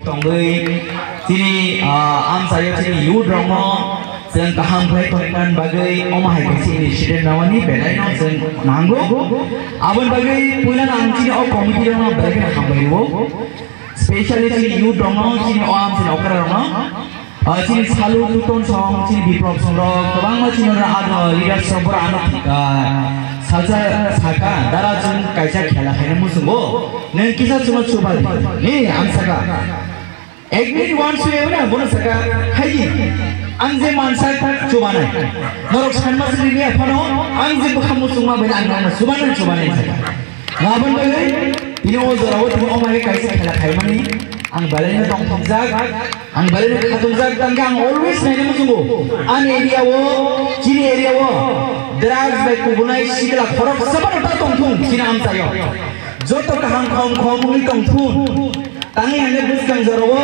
Tonggui sini am saya sini yud romo sen kaham play toinan bagai omah hai sini sidin nawani belai no sen nanggo abon bagai pulan am sini o komiti romo bagai kaham bagai wo specially sini yud romo sini o am sini okra romo sini salu tuton song sini biplop song ro kebang ma sini ra ada leader sobor anak salsa saka dara jun kaisa khela khaina musungo ne kisa chuma chuba ni am saka Agreed once you ever have bonus. Haji, Anze Mansa Chubana. Norok Sanmas Rinia Pano, Anze Bukamusuma Benana, Suban Chubana. Laban Bay, you know the road to Omaka Kaimani, and Balena Tonzak, and Balena Katunzak Tangang always Nanamusumo, an area war, Chini area war, drugs by Kubunai Shila for Sabaton, Kinam Sayo, Zoto Kaham Kong Kong. Tangi ane bus kang jorowo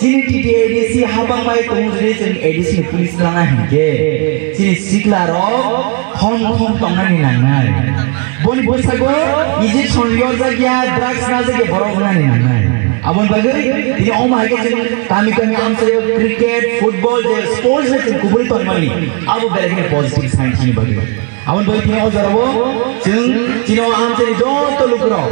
sini TTADC habang mai tungjuri chen ADC police langa hingge sini sikla ro khom tongna ni nangai boni bosago ije sonyor jagya drugs na jage borok na ni nangai abon bagai ini om hai chen kami am sayo cricket football je sports chen kuburi tormani abu beragine positive sign ni bagai abon bagai tino jorowo jeng tino am chen jo to lukro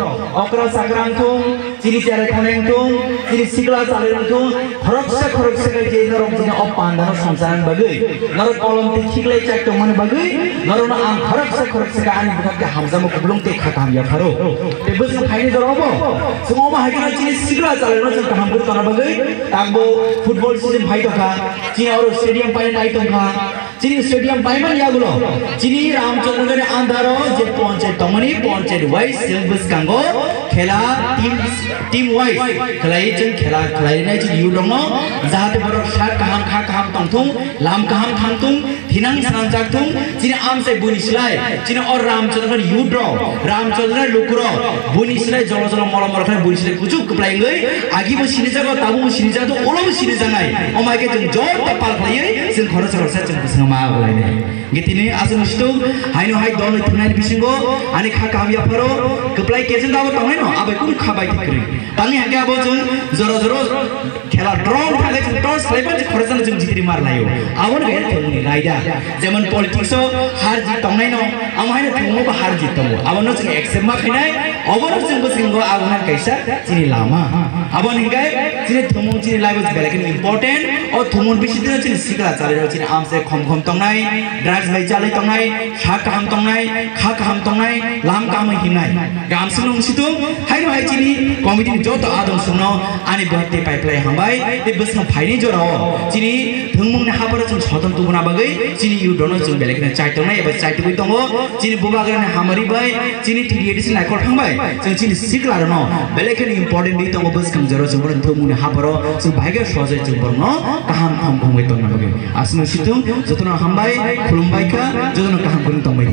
okra sakrangthung Ciri cara konengtung, ciri sikla salirangtung, khoroksa kai je norok jina opan dan samsaran bagai, norok kolom tikhiklai cek tong mana bagai, norok na am khoroksa ka ani bukan ke hamzah mo kubulung te khatam ya kharo, te bus mo khaini jorobo, semua mah hai ciri sikla salirang jeng kaham tona bagai, tangbo football season bhai to kha, ciri oro stadium paine nai tong kha, ciri stadium paiman ya gulo, ciri ramchandra andaro je ponche tongani ponche wise silbus kango, khela team wise khlai chen khlai nai chi yu dong no jahate borok sat kaham tongthung lam kaham thangtung thinang sanang jaktung chini am se bunislai chini or ramchandra yu dro ramchandra lukro bunislai jolo molo khane bunislai kujuk kuplai ngai agi bo sini jago tabu bo sini jago olo bo sini jangai omai ke jeng jor tapal khlai sin khoro sa chen kusang ma bolai ne gitini asun stu haino hai don thnai bisingo ani kha kam ya paro kuplai ke jeng dawo tongai no abai kun khabai tikri Tangi hake abo jeng zoro khela draw thale jeng toss level je khorsan jeng jitri mar layo awon ge thongni raida যেমন পলিটিক্স হার জিত tongnai no amai na thongo ba har jit tongo awon no jeng accept ma khainai obor jeng singo awon kaisa chini lama abon hingai chini thomong chini laibo belekin important o thomon bisi din chini sikla chale chini amse khom tongnai drugs bai chalai tongnai sha kaham tongnai kha kaham tongnai lam kam hinai gam sunung situng hai no hai chini committee joto adong suno ani bhakti pipeline hambai te busno phaini jora chini thungmung na habara chung sodon tubuna bagai chini yu dono chung belekna chaito nai eba chaito bui tongo chini bubagra na hamari bai chini TDADC na kor thangbai chung chini sikla no belekna important bi tongo bus kang jora chung boran thungmung na habaro chung bhaiga sojai chung borno kaham khongbai tongna bagai asnu situng jotona hambai khulumbai ka jotona kaham kun tongbai